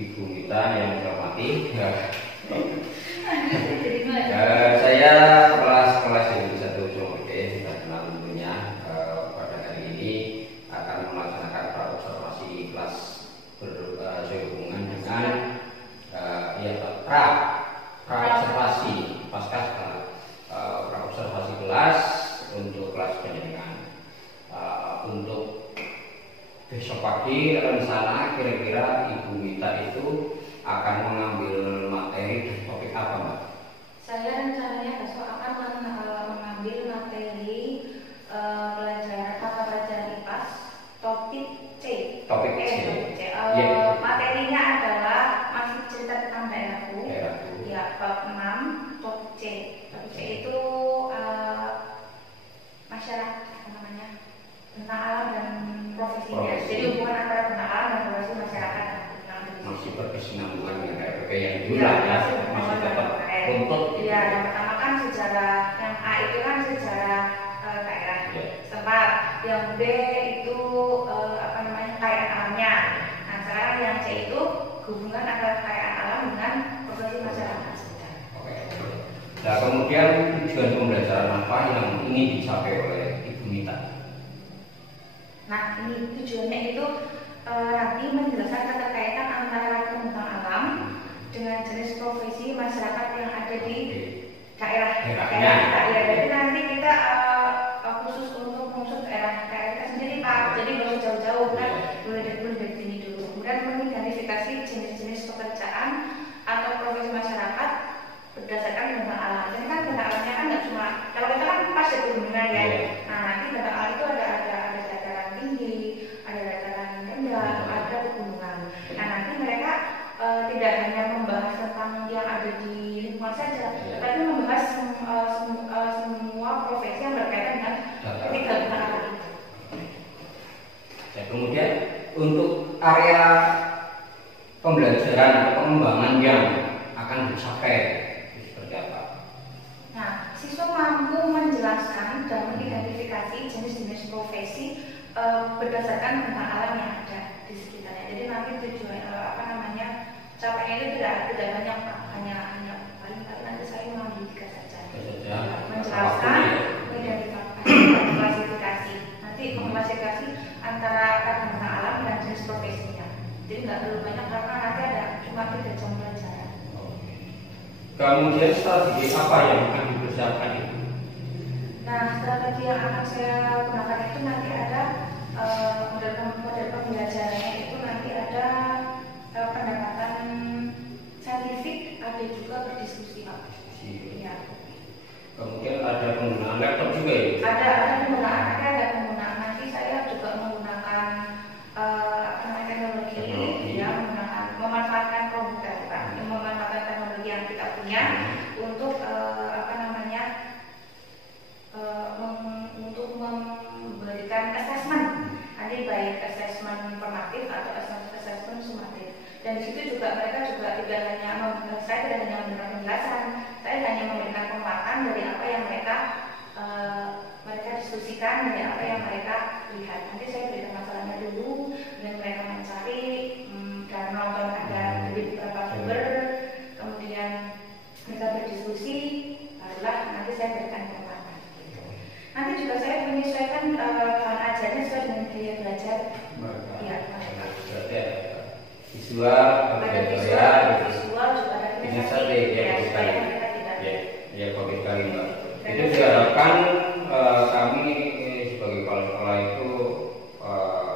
Ibu Mita yang saya hormati. Saya kelas Indonesia 7 sudah kenal tentunya. Pada hari ini akan melaksanakan observasi kelas berhubungan dengan pra-observasi pasca pra-observasi kelas untuk kelas pendidikan. Untuk besok pagi rencana kira-kira Ibu Mita itu akan mengambil materi di topik apa, Mbak? Saya rencananya besok akan mengambil materi pelajaran mata pelajaran IPAS topik C. Topik C. Materinya adalah masih cerita tentang daerahku. Ya, bab 6 topik C. Topik C itu masyarakat tentang alam dan profesinya. Jadi hubungan antara tentang alam dan profesi masyarakat. Masih berkesinambungan dengan RPP yang dulu ya, masih dapat untuk. Iya, yang pertama kan sejarah, yang A itu kan sejarah daerah setempat, yang B itu kekayaan alamnya. Nah, sekarang yang C itu hubungan antara kekayaan alam dengan profesi masyarakat. Oke. Nah, kemudian tujuan pembelajaran apa yang ingin dicapai oleh Ibu Mita? Nah, ini tujuannya itu nanti menjelaskan keterkaitan antara tentang alam dengan jenis profesi masyarakat yang ada di daerah kita. Ya, jadi nanti kita khusus untuk mengusut daerah kita sendiri, Pak. Jadi nggak usah jauh-jauh kan, mulai dari sini dulu. Kemudian mengidentifikasi jenis-jenis pekerjaan atau profesi masyarakat berdasarkan tentang alam. Jadi kan tentang alamnya kan nggak cuma, kalau kita kan pas di pegunungan ya. Nah, nanti tentang alam itu ada dataran tinggi, ada dataran rendah, ada pegunungan. Nah, nanti mereka tidak hanya membahas tentang yang ada di lingkungan saja, tetapi membahas semua profesi yang berkaitan dengan ketiga tentang alam itu. Ya, kemudian untuk area pembelajaran atau pengembangan yang akan dicapai seperti apa? Nah, siswa mampu menjelaskan dan mengidentifikasi jenis-jenis profesi berdasarkan tentang alam yang ada di sekitarnya. Jadi nanti tujuan capainya itu tidak banyak, hanya paling nanti saya mengambil 3 saja. Menjelaskan, mengidentifikasi, klasifikasi. Nanti mengklasifikasi antara tentang alam dan jenis profesinya. Jadi nggak terlalu banyak karena nanti ada cuma 3 jam pelajaran. Kemudian strategi apa yang akan dipersiapkan itu? Nah, strategi yang akan saya gunakan itu nanti ada model pembelajarannya itu nanti ada pendekatan saintifik, ada juga berdiskusi. Ya. Kemudian ada penggunaan laptop juga ya? Ada penggunaan nanti saya juga menggunakan teknologi yang memanfaatkan komputer, memanfaatkan teknologi yang kita punya untuk untuk memberikan assessment, nanti baik assessment formatif atau assessment sumatif. Dan di situ juga mereka juga tidak hanya memberikan penjelasan, saya hanya memberikan penguatan dari apa yang mereka diskusikan, dari apa yang mereka lihat. Nanti saya berikan masalahnya dulu dan mereka mencari dan menonton ada dari beberapa sumber, kemudian mereka berdiskusi, barulah nanti saya berikan penguatan. Nanti juga saya menyesuaikan bahan ajarnya sesuai dengan gaya belajar. Iya, visual juga ada itu diharapkan kami sebagai kepala sekolah itu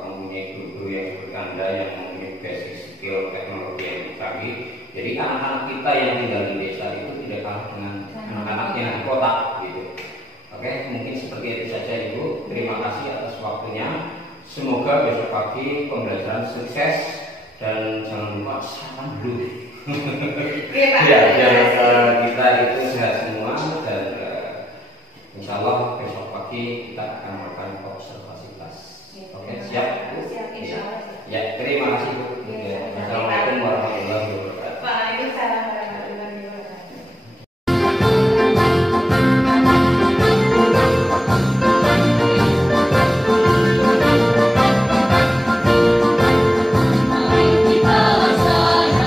mempunyai guru yang seperti Anda yang mempunyai basic skill teknologi yang canggih. Jadi anak-anak kita yang tinggal di desa itu tidak kalah dengan anak-anak yang di kota gitu. Oke, mungkin seperti itu saja Ibu. Terima kasih atas waktunya. Semoga besok pagi pembelajaran sukses dan jangan lupa salam dulu. Biar kita itu sehat semua dan insya Allah besok pagi kita akan melakukan observasi kelas. Oke, siap Bu? Ya, terima kasih Bu. Assalamualaikum warahmatullahi wabarakatuh. Waalaikumsalam. Mari kita laksanakan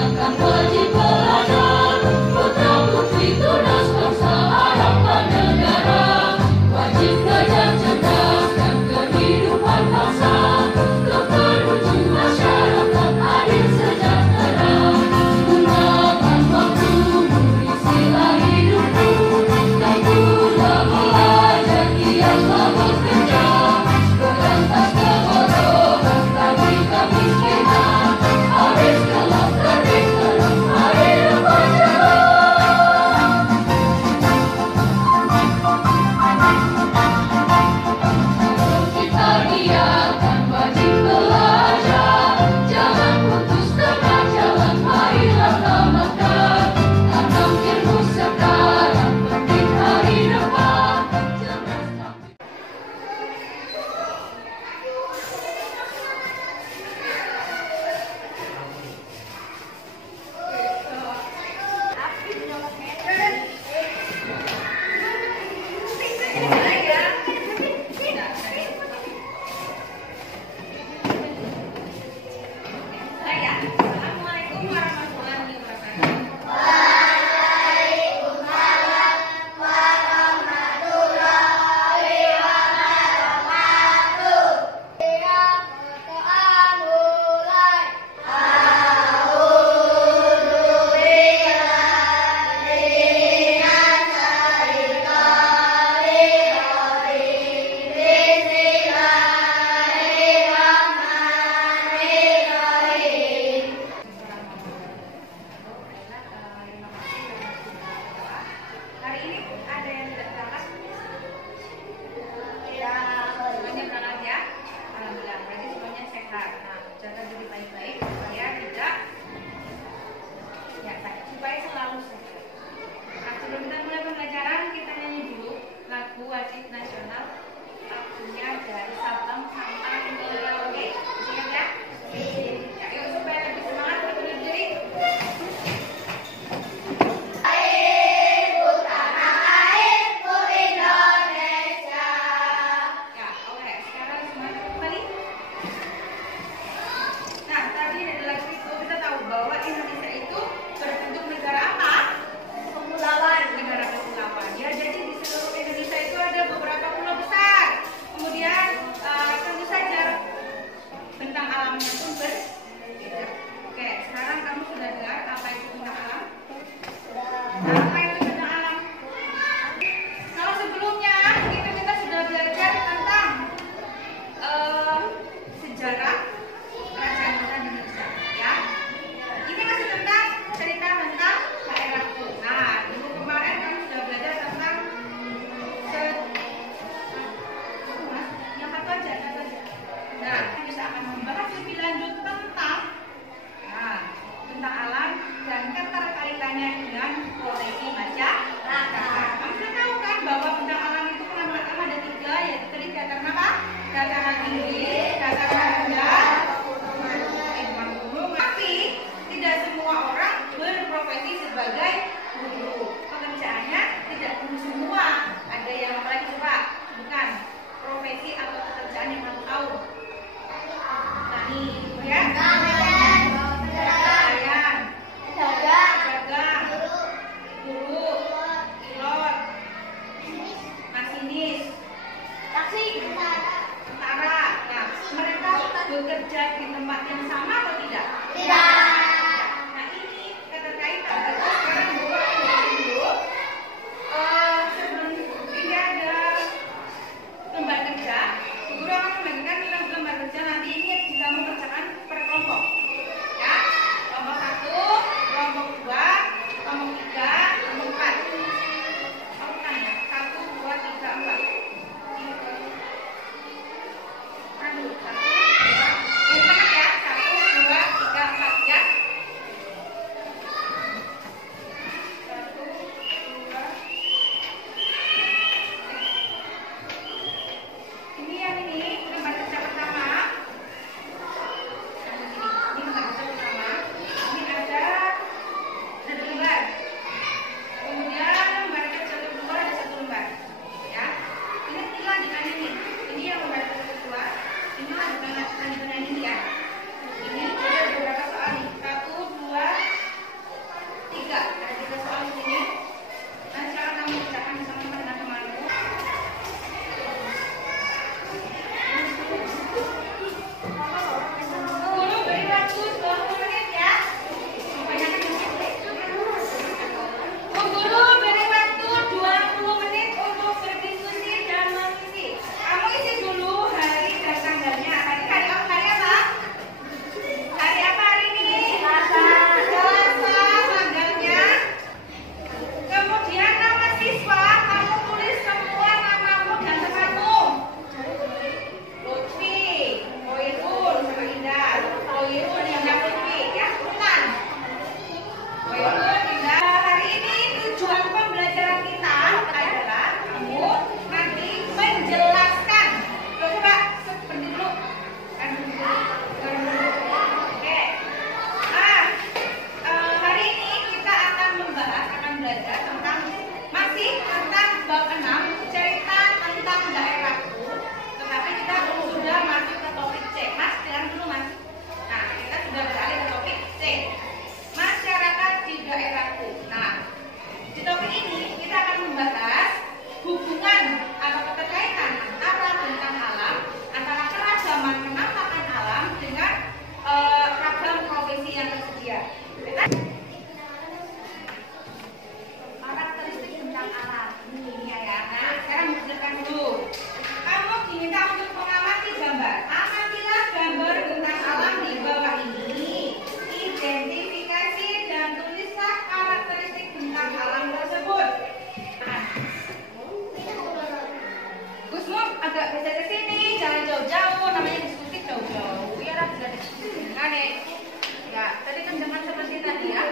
Ya, tadi kan jangan seperti tadi ya.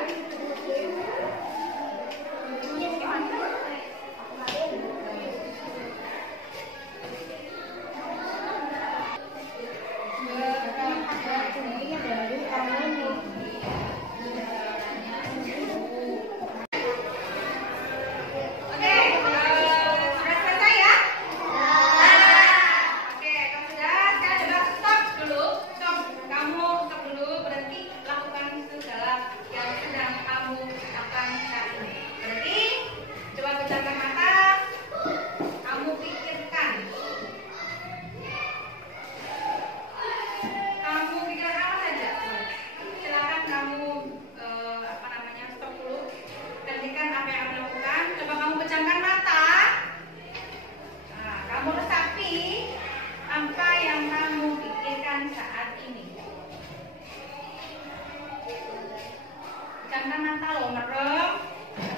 Jangan mata lo merem,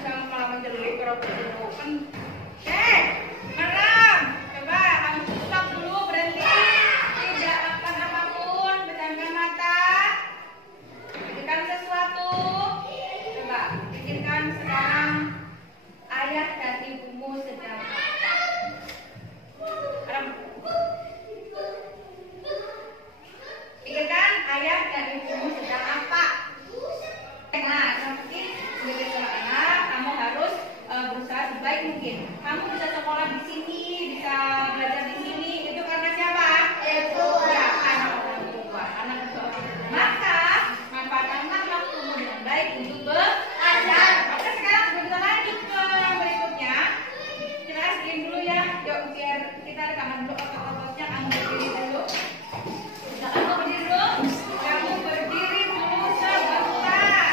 jangan malah menjerit kalau kan. Merem, coba kamu stop dulu, berhenti, tidak lakukan apapun, pejamkan mata, pikirkan sesuatu. Coba pikirkan sekarang ayah dan ibumu sedang apa. Merem. Pikirkan ayah dan ibumu sedang apa. Nah, mungkin sebagai seorang anak, kamu harus berusaha sebaik mungkin. Kamu bisa sekolah di sini, bisa belajar di sini, itu karena siapa? Ya, karena orang tua. Karena seorang tua. Maka manfaatkanlah waktumu dengan baik untuk belajar. Oke, sekarang kita lanjut ke yang berikutnya. Kita sekian dulu ya. Yuk, biar kita rekaman dulu otot-ototnya. Kamu berdiri dulu. Kamu berdiri dulu. Kamu berdiri dulu sebentar.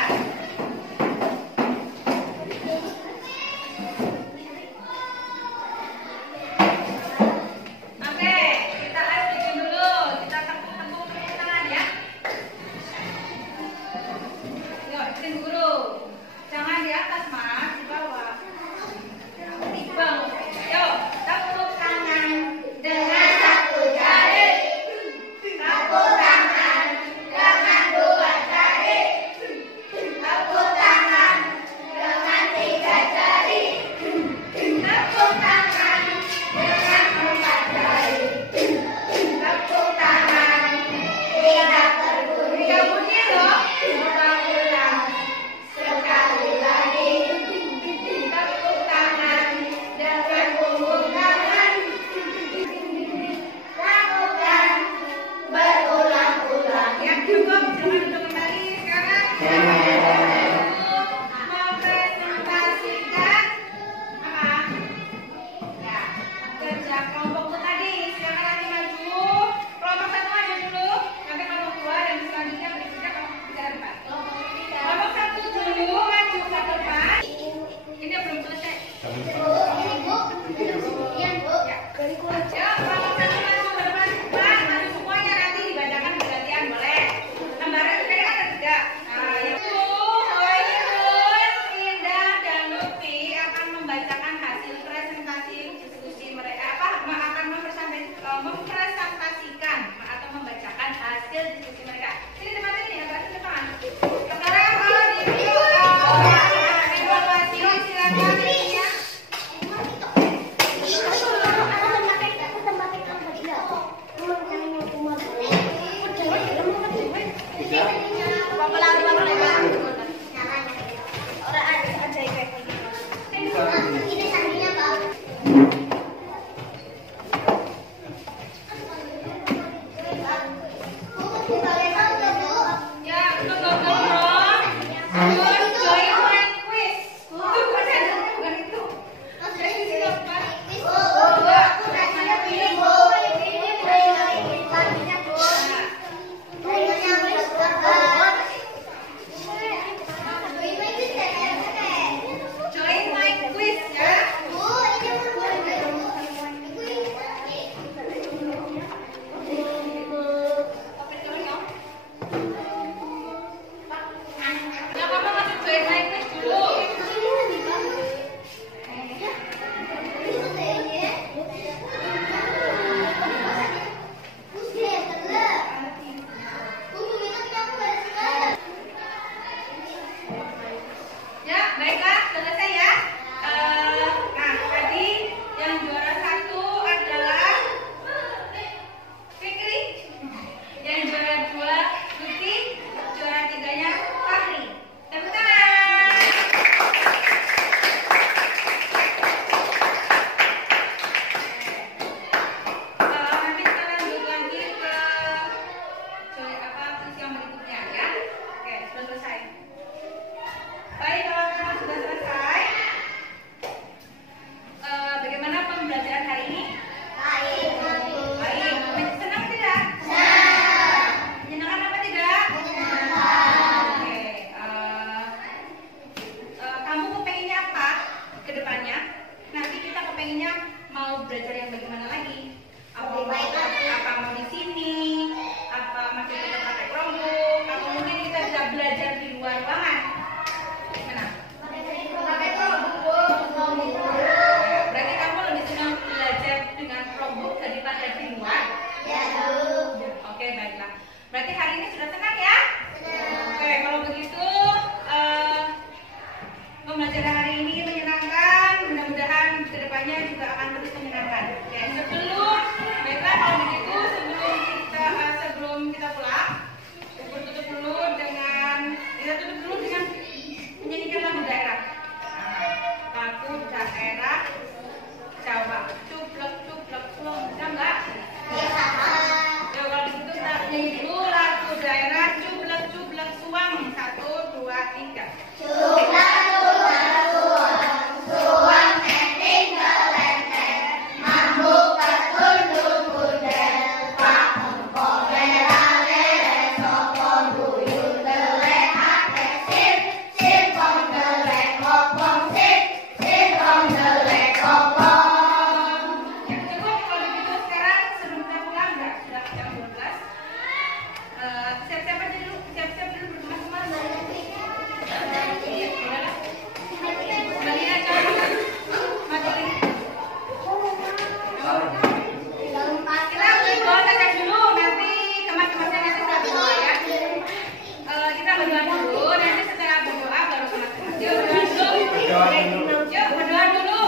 berdoa dulu. Yuk berdoa dulu.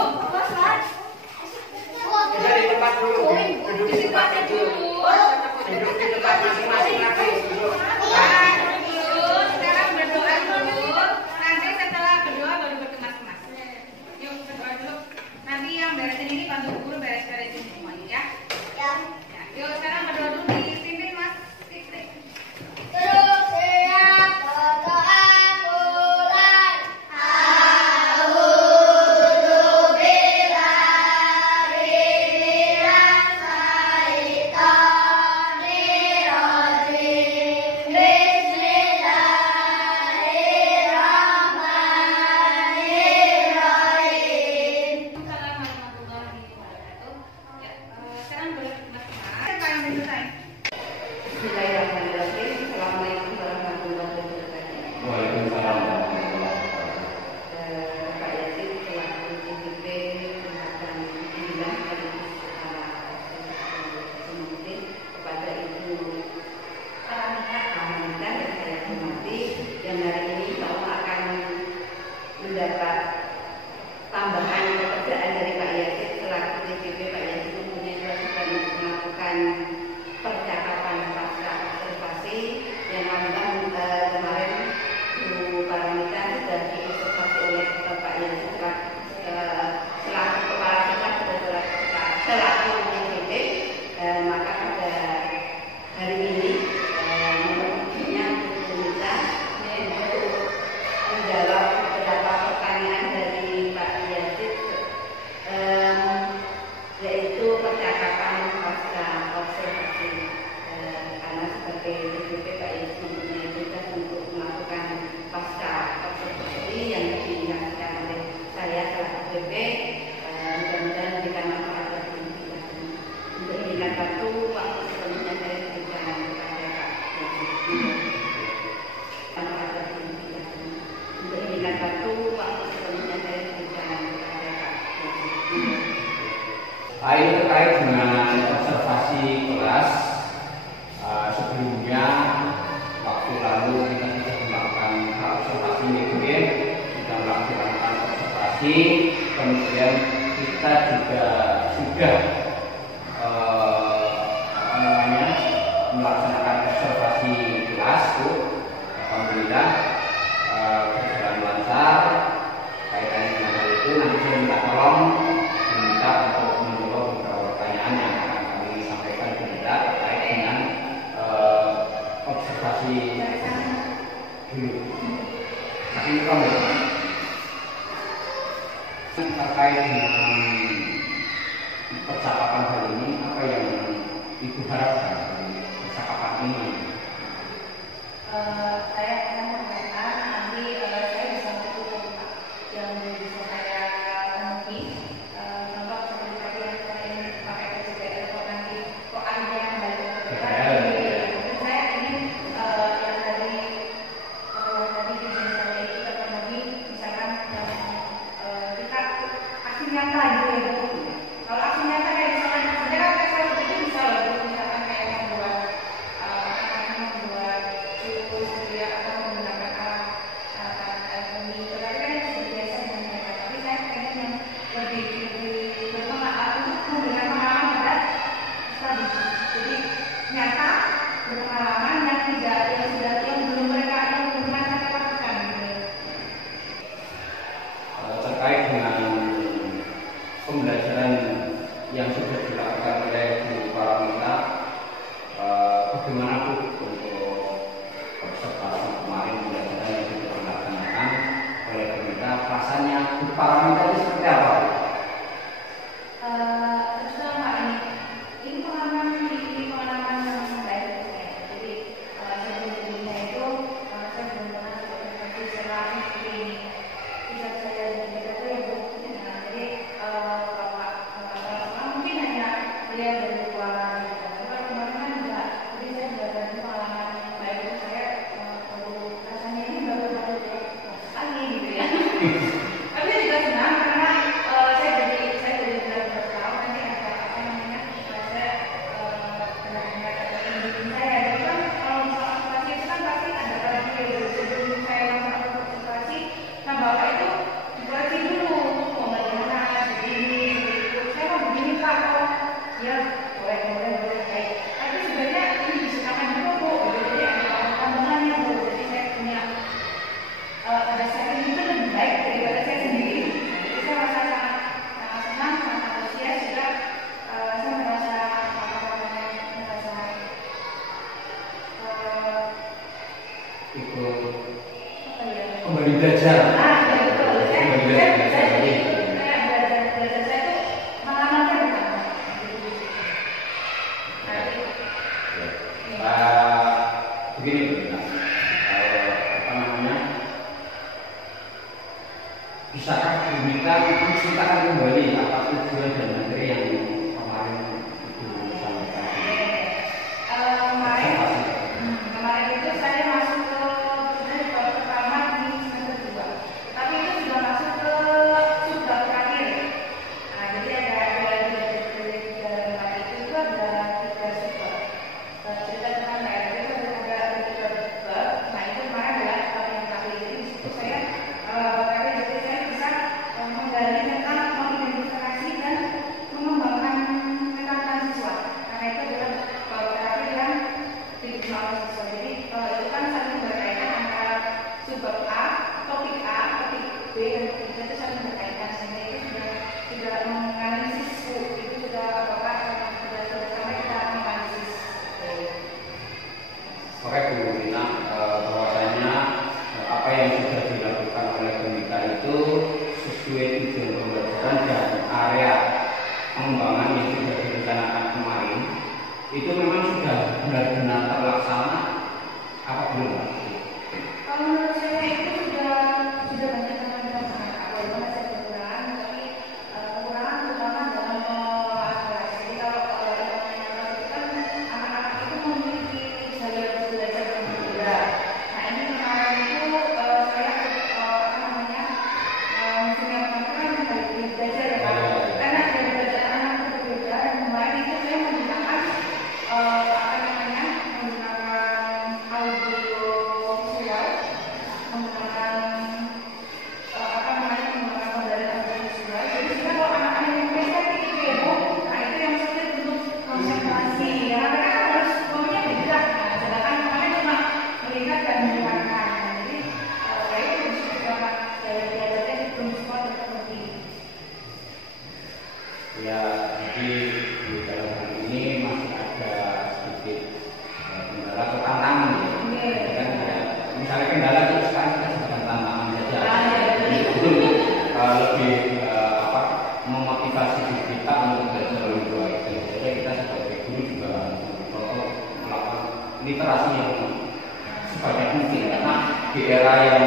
Kita di tempat dulu. Duduk di tempat itu. Duduk di tempat masing-masing lagi. Duduk. Sekarang berdoa dulu. Nanti setelah berdoa baru berkemas-kemas. Yuk berdoa dulu. Nanti yang beresin ini bantu guru beres-beresin semuanya ya. Ya. Yuk sekarang berdoa dulu dipimpin Mas. Terus siap berdoa mulai. Sekarang boleh berkemas-kemas. Siapa yang selesai? Bismillahirrahmanirrahim. Assalamualaikum warahmatullahi wabarakatuh. Waalaikumsalam warahmatullahi wabarakatuh. Pak Yazid selaku DPP Kecamatan 9 dari Semutin kepada Ibu Paramita yang saya hormati, yang hari ini insya Allah akan mendapat tambahan pekerjaan dari Pak Yazid selaku DPP. Pak Yazid mempunyai kewajiban untuk melakukan percakapan pasca observasi yang alhamdulillah kemarin Bu Paramita sudah diobservasi oleh Bapak yang selaku kepala sekolah sudah selaku DPP, maka pada hari ini memerlukannya Bu Paramita untuk menjawab beberapa pertanyaan dari Pak Yazid, yaitu percakapan pasca observasi, karena sebagai DPP Pak Yazid mempunyai tugas untuk melakukan pasca observasi yang diingatkan oleh saya selaku DPP, mudah-mudahan memberikan manfaat bagi kita. Untuk meningkat waktu sepenuhnya saya berikan kepada Pak Yazid. Manfaat bagi kita. Untuk meningkat waktu sepenuhnya saya berikan kepada Pak Yazid. Ini terkait dengan observasi kelas. Sebelumnya waktu lalu kita sudah melakukan observasi mingguan, sudah melakukan observasi, kemudian kita juga sudah melaksanakan observasi kelas. Alhamdulillah berjalan lancar. Kaitannya dengan hal itu nanti saya minta tolong diminta untuk menjawab beberapa pertanyaan yang akan kami sampaikan kepada terkait dengan observasi dulu. Tapi kamu terkait dengan percakapan hari ini, apa yang Ibu harapkan dari percakapan ini? Saya akan menyampaikan nanti saya bisa mengukur yang bisa saya penuhi. Contoh seperti tadi yang saya ingin pakai PJBL kok nanti kok ada yang balik ke saya ingin yang dari izin saya itu terpenuhi, misalkan kita aksi nyata gitu ya. Kalau aksi nyata kayak misalkan sebenarnya kan saya itu bisa loh, misalkan kayak membuat jus ya, atau menggunakan alat ini, tapi kan itu sudah biasa dengan mereka. Tapi saya pengen yang lebih berpengalaman untuk memberikan pengalaman pada tadi. Jadi nyata berpengalaman yang tidak yang belum mereka lakukan gitu. Terkait dengan pembelajaran yang sudah dilakukan oleh Bu Paramita, bagaimana Bu untuk observasi kemarin pembelajaran yang sudah dilaksanakan oleh pemerintah, rasanya Bu Paramita itu seperti apa? Terus terang Pak, ini pengalaman yang baik untuk saya. Jadi sebelumnya itu saya belum pernah seperti setelah seperti ini. Bisa saya jadi itu ya Bu. Jadi Bapak mungkin hanya beliau dari keuangan. Tapi kalau kemarin kan enggak. Jadi saya sudah ada pengalaman yang baik untuk saya. Rasanya ini baru sekali gitu ya. Tapi juga senang karena ada saya itu lebih baik daripada saya sendiri. Jadi saya merasa sangat senang, sangat antusias juga. Saya merasa ikut kembali belajar. Begini, apa namanya? Bisakah kita menceritakan kembali apa tujuan dan materi yang kemarin itu disampaikan? Kemarin itu saya masuk ke bab pertama di semester 2, tapi itu sudah masuk ke subbab terakhir. Nah, jadi ada itu ada 3 subbab. Cerita tentang daerah itu ada 3 bab. Nah, itu kemarin adalah bab yang terakhir. Jadi di situ saya bisa menggali tentang mengidentifikasi dan mengembangkan ketahanan siswa. Karena itu adalah bab terakhir yang diterima oleh siswa. Jadi itu kan saling berkaitan antara subbab A, topik B dan topik C itu saling berkaitan, sehingga itu sudah menganalisis itu sudah Bapak sudah sampai kita menganalisis. Oke Bu Rina, bahwasanya apa yang sudah dilakukan oleh Komika itu sesuai tujuan pembelajaran dan area pengembangan yang sudah direncanakan kemarin itu memang sudah benar-benar terlaksana apa belum? Kalau menurut saya itu sudah banyak teman-teman sangat walaupun masih ada kekurangan, tapi kekurangan terutama dalam mengelola kelas. Jadi kalau itu kan anak-anak itu memiliki gaya belajar yang berbeda. Nah, ini kemarin itu saya punya teman-teman yang gaya belajar ya Pak. Karena gaya belajar anak itu berbeda, dan kemarin itu saya menggunakan audio visual, menggunakan menggunakan pembelajaran visual. Jadi kita kalau anak-anak yang biasa itu heboh, nah itu yang sulit untuk konsentrasi. Ya, mereka kan harus semuanya bergerak. Nah, sedangkan kemarin cuma melihat dan mendengarkan. Nah, jadi ya itu juga gaya belajarnya belum semua terpenuhi. Ya, jadi di dalam hal ini masih ada sedikit kendala atau tantangan ya. Kan, misalnya kendala itu sekarang kita sedang tantangan saja. Itu lebih memotivasi diri kita untuk belajar lebih baik. Jadi kita sebagai guru juga untuk melakukan literasi yang sebanyak mungkin, karena di era yang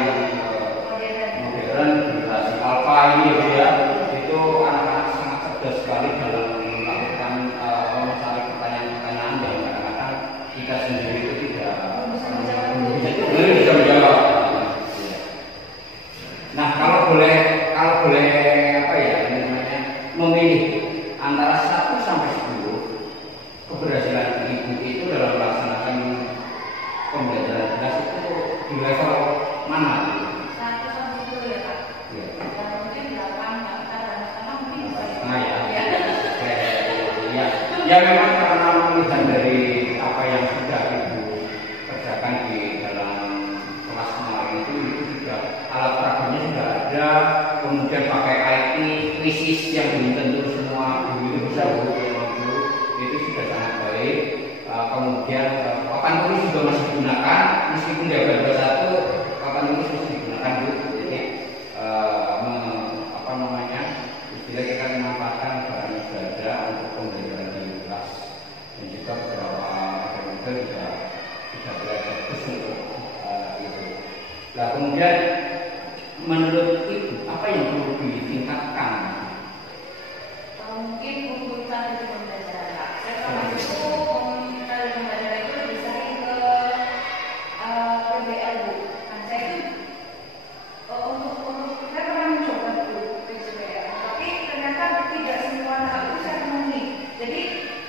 modern, generasi alfa ini ya, itu anak-anak sangat cerdas sekali dalam melakukan mencari pertanyaan-pertanyaan yang kadang-kadang kita sendiri itu tidak bisa menjawab. Nah, kalau boleh apa ya namanya, memilih antara 1 sampai 10 keberhasilan ibu itu dalam melaksanakan pembelajaran kelas itu di level mana? 1 sampai 10 ya Pak. Ya. Mungkin 8, karena mungkin Nah ya memang karena melihat dari apa yang sudah ibu kerjakan di dalam kelas kemarin itu sudah alat peragamnya sudah ada, kemudian pakai IT krisis yang belum tentu semua guru itu bisa itu sudah sangat baik. Kemudian papan tulis juga masih digunakan meskipun di abad 21 papan tulis masih digunakan Bu. Jadi apa namanya, istilah kita memanfaatkan barang yang sudah ada untuk pembelajaran di kelas, dan juga beberapa model juga tidak belajar khusus untuk itu. Nah, kemudian menurut Ibu apa yang perlu ditingkatkan? Mungkin untuk strategi pembelajaran Pak. Saya selama itu strategi pembelajaran itu lebih sering ke PBL Bu. Nah, saya itu untuk saya pernah mencoba dulu PBL, tapi ternyata tidak semua hal itu saya penuhi. Jadi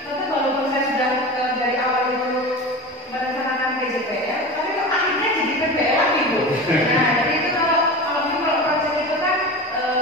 tentu walaupun saya sudah dari awal itu merencanakan PBL, tapi kok akhirnya jadi PBL lagi Bu. Nah, jadi itu kalau proyek itu kan kalau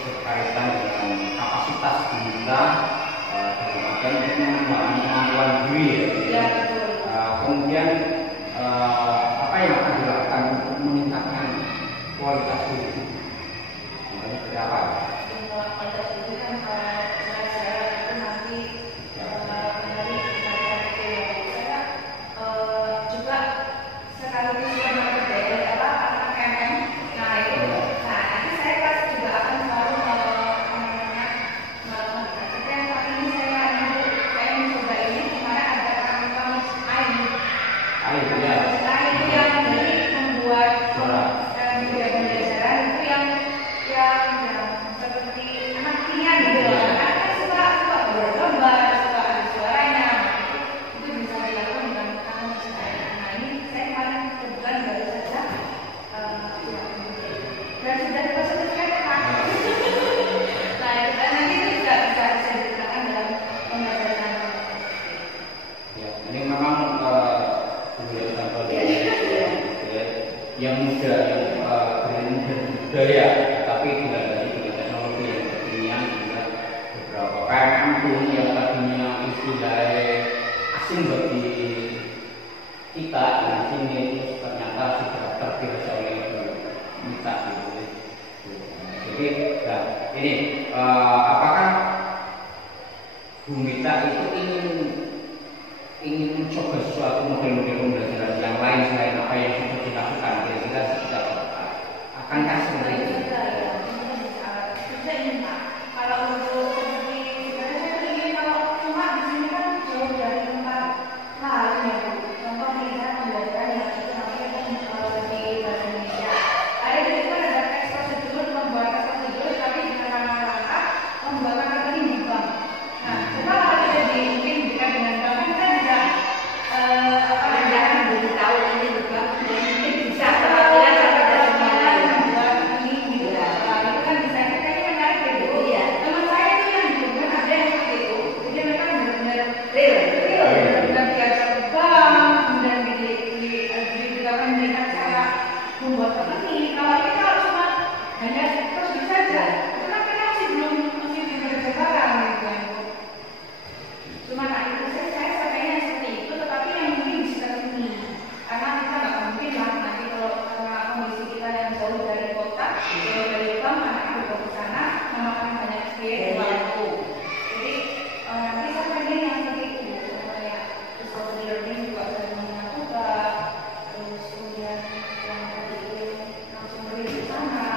berkaitan dengan kapasitas kita dalam artian untuk mengembangkan kemampuan diri ya. Ya, betul. Kemudian apa yang akan dilakukan untuk meningkatkan kualitas hidup? Seperti apa? Semua kualitas hidup kan saya itu nanti mengenai saya juga sekaligus juga berdaya anak MM. Nah itu, nanti saya pasti juga akan selalu namanya yang kali ini saya mencoba ini dimana ada kamis air. Ya. Nah itu yang dari membuat bendera itu yang seperti anak pilihan gitu loh. Karena suka berlomba, suka ada suaranya. Itu bisa dilakukan dengan kamus air. Nah ini saya kemarin kebetulan baru saja dan sudah dipersepsikan kan. Nah itu kan nanti itu juga bisa saya gunakan dalam pembelajaran. Ya, ini memang yang muda, yang berilmu dan budaya, tapi tidak lagi dengan teknologi yang kekinian, juga beberapa PMM pun yang tadinya istilahnya asing bagi kita di sini itu ternyata sudah terbiasa oleh kita gitu. Jadi, nah, ini apakah Bu Mita itu ingin mencoba suatu model-model pembelajaran yang lain selain apa yang sudah dilakukan? Kira-kira seperti apa? Akankah seperti itu? Bisa ini Pak. Kalau untuk seperti sebenarnya saya ingin kalau cuma di sini kan jauh dari tempat lain ya Bu. Contoh kita pembelajaran yang itu namanya kan di bahasa Indonesia. Ada di situ ada tes prosedur, membuat tes prosedur, tapi dengan rangka membuat rangka ini di bank. Nah, coba kalau kita mungkin jika dengan bank kita bisa Jangan beritahu ini juga mungkin bisa membuat ini ini gitu. Nah, itu kan bisa kita ini menarik ya Bu. Iya. Teman saya itu yang juga ada yang seperti itu. Jadi mereka benar-benar real. benar-benar biasa bank, kemudian diberitakan dengan cara membuat rekening. Kalau cuma hanya terus saja, itu kan kita masih belum berjalan gitu ya Bu. Cuma nah itu saya pakainya seperti itu, tetapi yang mungkin bisa sini karena kita nggak mungkin lah nanti kalau karena kondisi kita yang jauh dari kota, jauh dari bank, anak berbawa ke sana, memakan banyak biaya di waktu. Jadi nanti saya pengen yang seperti itu, kayak remote learning juga semuanya juga, terus kemudian yang tadi itu langsung beri di sana,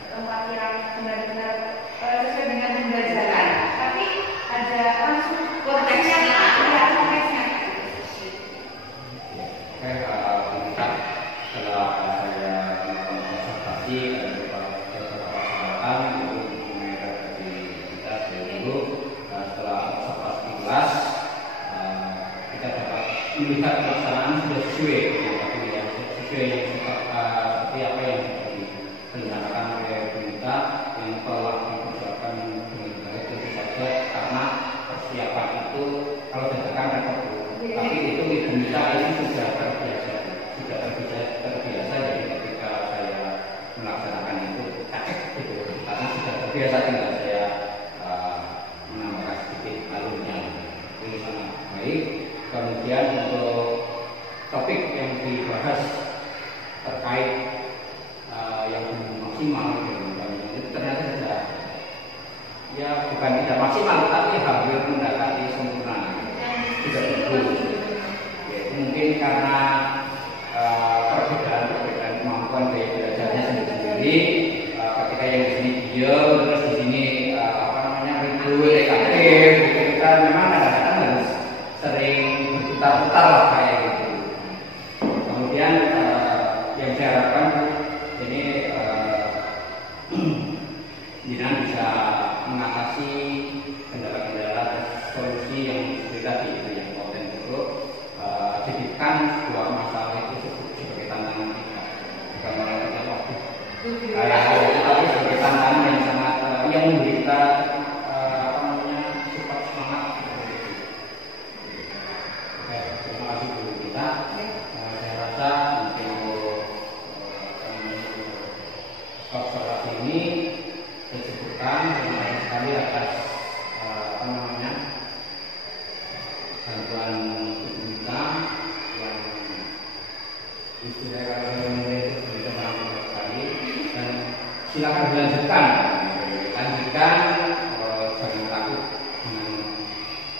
tempat yang benar-benar sesuai dengan pembelajaran, tapi ada langsung konteksnya, ya konteksnya. Oke, kita setelah saya melakukan konsultasi dan beberapa kesempatan itu mengenai dari kita dulu, setelah observasi kelas kita dapat melihat pelaksanaan sudah sesuai yang sesuai yang seperti apa yang direncanakan oleh pemerintah yang telah dipersiapkan dengan baik tentu saja karena persiapan itu kalau dikatakan repot, tapi itu kita ini sudah terbiasa jadi ketika saya melaksanakan itu cacek gitu karena sudah terbiasa tinggal saya menambahkan sedikit alurnya itu sangat baik. Kemudian untuk topik yang dibahas terkait yang maksimal itu ternyata sudah ya bukan tidak maksimal tapi hampir mendekati sempurna sudah bagus. Ya, mungkin karena perbedaan kemampuan gaya belajarnya sendiri. Ketika yang di sini diam, terus di sini ribut, negatif, kita memang kadang-kadang harus sering berputar-putar lah kayak gitu. Kemudian yang saya harapkan ini Jinan bisa mengatasi kendala-kendala solusi yang seperti tadi itu yang konten itu jadikan sebuah masalah itu sebagai tantangan kita bukan malah kita waktu tapi sebagai tantangan yang sangat yang memberi kita sifat semangat. Oke, terima kasih dulu kita. Saya rasa untuk observasi ini sampaikan. Terima kasih sekali atas bantuan kita yang istilahnya itu berita sekali, dan silakan dilanjutkan, jangan takut dengan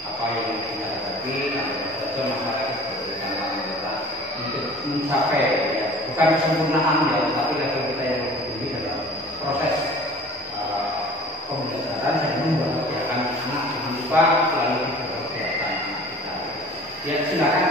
apa yang kita hadapi. Ada saja masyarakat berusaha untuk mencapai, ya, bukan kesempurnaan ya, tapi level kita yang lebih tinggi dalam proses pembelajaran dan membahagiakan anak. Jangan lupa selalu dibahagiakan anak kita. Ya, silakan